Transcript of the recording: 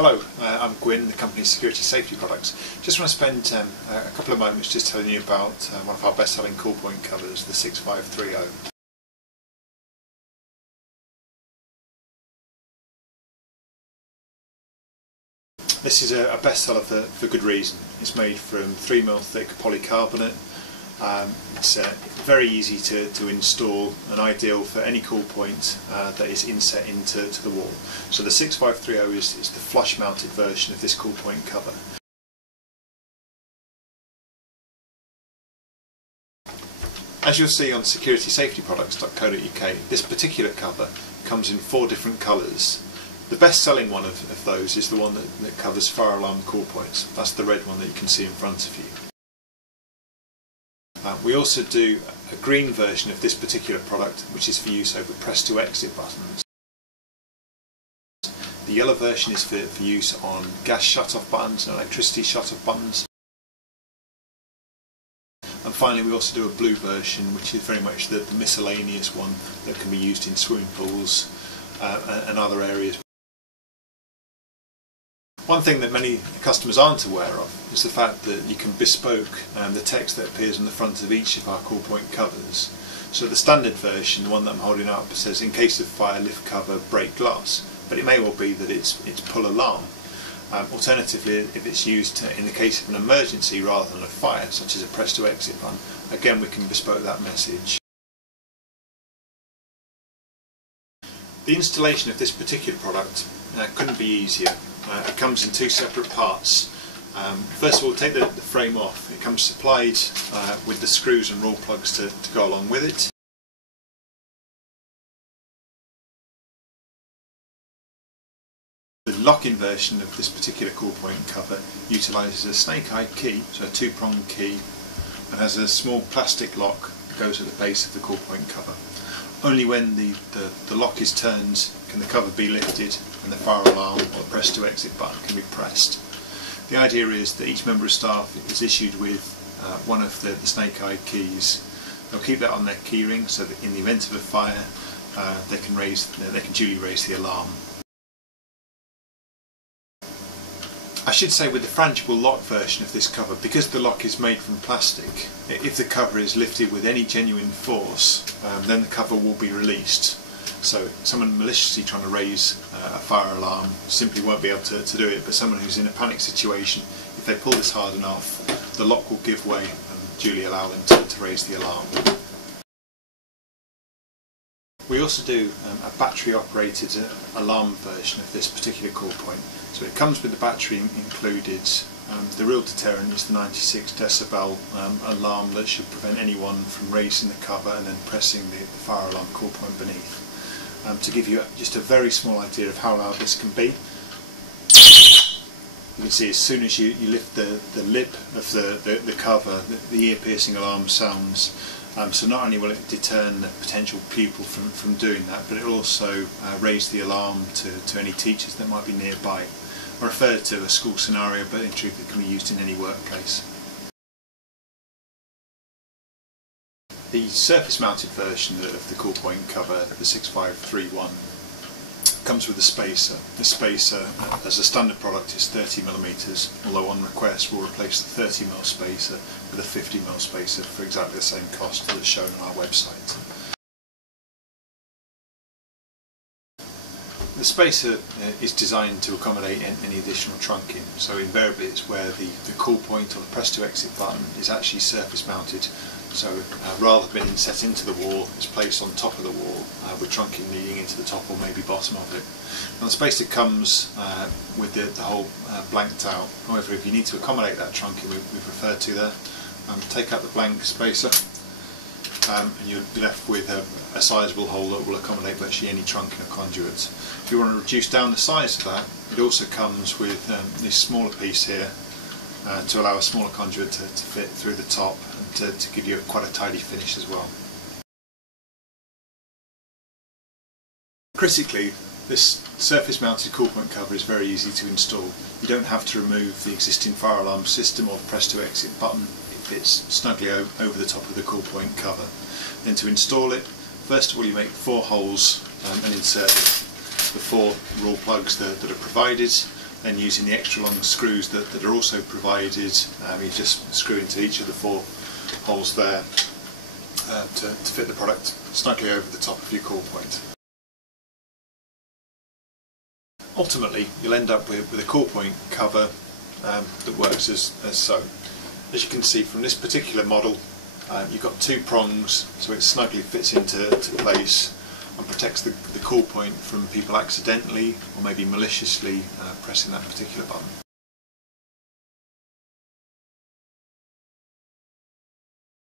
Hello, I'm Gwyn, the company's security safety products. Just want to spend a couple of moments just telling you about one of our best-selling cool point covers, the 6530. This is a bestseller for good reason. It's made from 3mm thick polycarbonate. It's very easy to install and ideal for any cool point that is inset into the wall. So the 6530 is the flush mounted version of this cool point cover. As you'll see on securitysafetyproducts.co.uk, this particular cover comes in 4 different colours. The best selling one of those is the one that covers fire alarm cool points. That's the red one that you can see in front of you. We also do a green version of this particular product, which is for use over press to exit buttons. The yellow version is for use on gas shut-off buttons and electricity shut-off buttons. And finally we also do a blue version, which is very much the miscellaneous one that can be used in swimming pools and other areas. One thing that many customers aren't aware of is the fact that you can bespoke the text that appears on the front of each of our cool point covers. So the standard version, the one that I'm holding up, says in case of fire, lift cover, break glass, but it may well be that it's pull alarm. Alternatively, if it's used in the case of an emergency rather than a fire, such as a press to exit button, again we can bespoke that message. The installation of this particular product couldn't be easier. It comes in 2 separate parts. First of all, take the frame off. It comes supplied with the screws and raw plugs to go along with it. The lock-in version of this particular cool point cover utilises a snake-eye key, so a 2-pronged key, and has a small plastic lock that goes at the base of the cool point cover. Only when the lock is turned can the cover be lifted and the fire alarm or the press to exit button can be pressed. The idea is that each member of staff is issued with one of the snake-eye keys. They'll keep that on their keyring so that in the event of a fire they can duly raise the alarm. I should say, with the frangible lock version of this cover, because the lock is made from plastic, if the cover is lifted with any genuine force, then the cover will be released. So someone maliciously trying to raise a fire alarm simply won't be able to do it, but someone who's in a panic situation, if they pull this hard enough, the lock will give way and duly allow them to raise the alarm. We also do a battery operated alarm version of this particular cool point. So it comes with the battery included. The real deterrent is the 96 decibel alarm that should prevent anyone from raising the cover and then pressing the fire alarm cool point beneath. To give you just a very small idea of how loud this can be, you can see as soon as you lift the lip of the cover, the ear-piercing alarm sounds. So not only will it deter the potential pupil from doing that, but it will also raise the alarm to any teachers that might be nearby. I refer to a school scenario, but in truth it can be used in any workplace. The surface mounted version of the cool point cover, the 6531, comes with a spacer. This spacer, as a standard product, is 30mm, although on request we'll replace the 30mm spacer with a 50mm spacer for exactly the same cost that's shown on our website. The spacer is designed to accommodate any additional trunking, so invariably it's where the cool point or the press to exit button is actually surface mounted. So rather than being set into the wall, it's placed on top of the wall with trunking leading into the top or maybe bottom of it. And the spacer comes with the whole blanked out. However, if you need to accommodate that trunking we've referred to there, take out the blank spacer and you'll be left with a sizeable hole that will accommodate virtually any trunking or conduits. If you want to reduce down the size of that, it also comes with this smaller piece here to allow a smaller conduit to fit through the top and to give you quite a tidy finish as well. Critically, this surface mounted cool point cover is very easy to install. You don't have to remove the existing fire alarm system or the press to exit button. It fits snugly over the top of the cool point cover. Then to install it, first of all you make 4 holes and insert the 4 raw plugs that are provided. and using the extra long screws that are also provided, you just screw into each of the 4 holes there to fit the product snugly over the top of your cool point. Ultimately, you'll end up with a cool point cover that works as so. As you can see from this particular model, you've got 2 prongs, so it snugly fits into place and protects the cool point from people accidentally or maybe maliciously pressing that particular button.